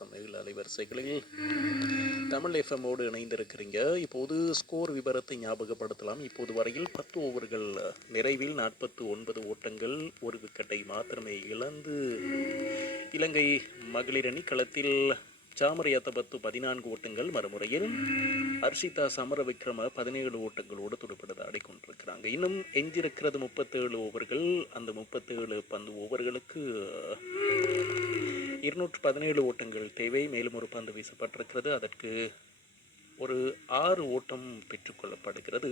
தமிழ் அலைவரிசைகளில் தமிழ் எஃப்எம்மோடு இணைந்திருக்கிறீங்க. இப்போது ஸ்கோர் விபரத்தை ஞாபகப்படுத்தலாம். இப்போது வரையில் 10 ஓவர்கள் நிறைவில் 49 ஓட்டங்கள், ஒரு விக்கெட்டை மாத்திரமே இழந்து இலங்கை மகளிர் அணி களத்தில் சாமரையாத்தபத்து 14 ஓட்டங்கள், மறுமுறையில் ஹர்ஷிதா சமரவிக்ரம 17 ஓட்டங்களோடு துடுப்படுத்தாடி கொண்டிருக்கிறாங்க. இன்னும் எஞ்சிருக்கிறது 37 ஓவர்கள். அந்த 37 பந்து ஓவர்களுக்கு 217 ஓட்டங்கள் தேவை. மேலும் ஒரு பந்து வீசப்பட்டிருக்கிறது. அதற்கு ஒரு 6 ஓட்டம் பெற்றுக்கொள்ளப்படுகிறது.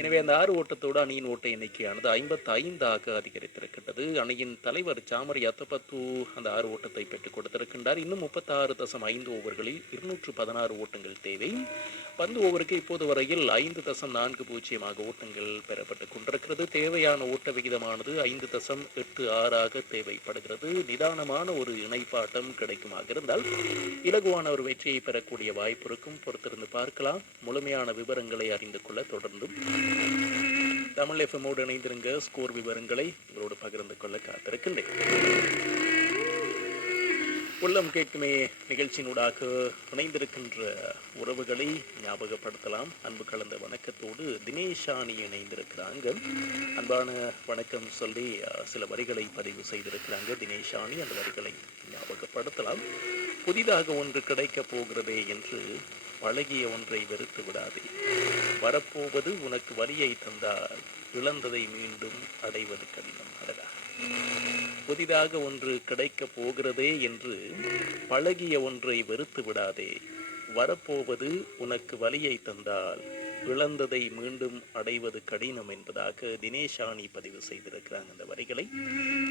எனவே அந்த 6 ஓட்டத்தோடு அணியின் ஓட்ட எண்ணிக்கையானது 55 அதிகரித்திருக்கின்றது. அணியின் தலைவர் சாமரி அத்தபத்து அந்த 6 ஓட்டத்தை பெற்றுக் கொடுத்திருக்கின்றார். இன்னும் 36.5 ஓவர்களில் 216 ஓட்டங்கள் தேவை. பந்து ஓவருக்கு இப்போது வரையில் 5.40 ஓட்டங்கள் பெறப்பட்டுக் கொண்டிருக்கிறது. தேவையான ஓட்ட விகிதமானது 5.86 தேவைப்படுகிறது. நிதானமான ஒரு இணைப்பாட்டம் கிடைக்குமாக இருந்தால் இலகுவான ஒரு வெற்றியை பெறக்கூடிய வாய்ப்பு இருக்கும். பொறுத்திருந்து பார்க்கலாம். முழுமையான விவரங்களை அறிந்து கொள்ள தொடர்ந்தும் தமிழ் எஃப்எம்மோடு இணைந்திருங்க. ஸ்கோர் விவரங்களை உங்களோடு பகிர்ந்து கொள்ள காத்திருக்கின்றேன். உள்ளம் கேட்குமே நிகழ்ச்சியினூடாக இணைந்திருக்கின்ற உறவுகளை ஞாபகப்படுத்தலாம். அன்பு கலந்த வணக்கத்தோடு தினேஷாணி இணைந்திருக்கிறாங்க. அன்பான வணக்கம் சொல்லி சில வரிகளை பதிவு செய்திருக்கிறாங்க தினேஷாணி. அந்த வரிகளை ஞாபகப்படுத்தலாம். புதிதாக ஒன்று கிடைக்கப் போகிறதே என்று பழகிய ஒன்றை வெறுத்து விடாதே. வரப்போவது உனக்கு வலியை தந்தால் இழந்ததை மீண்டும் அடைவது கடினம். அடடா. புதிதாக ஒன்று கிடைக்கப் போகிறதே என்று பழகிய ஒன்றை வெறுத்து விடாதே. வரப்போவது உனக்கு வலியை தந்தால் இழந்ததை மீண்டும் அடைவது கடினம் என்பதாக தினேஷாணி பதிவு செய்திருக்கிறாங்க. அந்த வரிகளை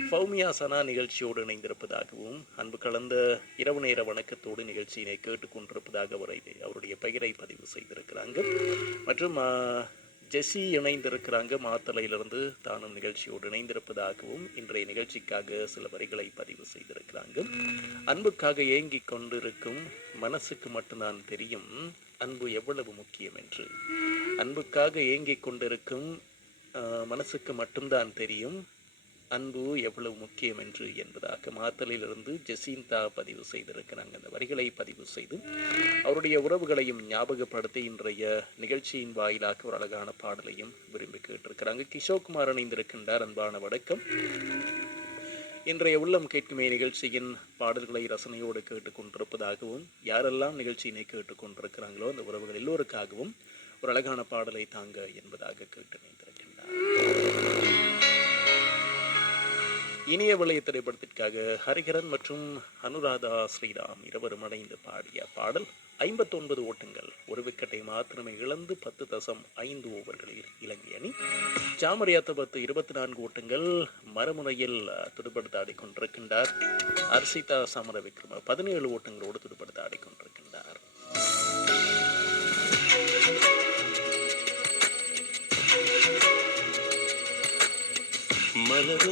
ஃபௌமியா சனா நிகழ்ச்சியோடு இணைந்திருப்பதாகவும் அன்பு கலந்த இரவு நேர வணக்கத்தோடு நிகழ்ச்சியினை கேட்டுக்கொண்டிருப்பதாக அவருடைய பெயரை பதிவு செய்திருக்கிறாங்க. மற்றும் ஜெஸி இணைந்திருக்கிறாங்க. மாத்தளையிலிருந்து தானும் நிகழ்ச்சியோடு இணைந்திருப்பதாகவும் இன்றைய நிகழ்ச்சிக்காக சில வரிகளை பதிவு செய்திருக்கிறாங்க. அன்புக்காக ஏங்கிக் கொண்டிருக்கும் மனசுக்கு மட்டும்தான் தெரியும் அன்பு எவ்வளவு முக்கியம் என்று. அன்புக்காக ஏங்கிக் கொண்டிருக்கும் மனசுக்கு மட்டும்தான் தெரியும் அன்பு எவ்வளவு முக்கியம் என்று என்பதாக மாத்தலிலிருந்து ஜெசிந்தா பதிவு செய்திருக்கிறாங்க. அந்த வரிகளை பதிவு செய்து அவருடைய உறவுகளையும் ஞாபகப்படுத்தி இன்றைய நிகழ்ச்சியின் வாயிலாக ஒரு அழகான பாடலையும் விரும்பி கேட்டிருக்கிறாங்க. கிஷோக்குமார் இணைந்திருக்கின்றார். அன்பான வணக்கம். இன்றைய உள்ளம் கேட்குமே நிகழ்ச்சியின் பாடல்களை ரசனையோடு கேட்டுக்கொண்டிருப்பதாகவும் யாரெல்லாம் நிகழ்ச்சியினை கேட்டுக்கொண்டிருக்கிறாங்களோ அந்த உறவுகள் எல்லோருக்காகவும் ஒரு அழகான பாடலை தாங்க என்பதாக கேட்டு இணைந்திருக்கின்றார். இனிய விளைய திரைப்படத்திற்காக ஹரிஹரன் மற்றும் அனுராதா ஸ்ரீராம் இருவரும் இணைந்து பாடிய பாடல். 59 ஓட்டங்கள், ஒரு விக்கெட்டை மாத்திரமே இழந்து 10.5 ஓவர்களில் இலங்கை அணி சாமரியாத்தபத்து 24 ஓட்டங்கள், மறுமுறையில் துடுப்படுத்தாடி கொண்டிருக்கின்றார். ஹர்ஷிதா சமரவிக்ரம 17 ஓட்டங்களோடு துடுப்படுத்தாடி கொண்டிருக்கின்றார். மலர்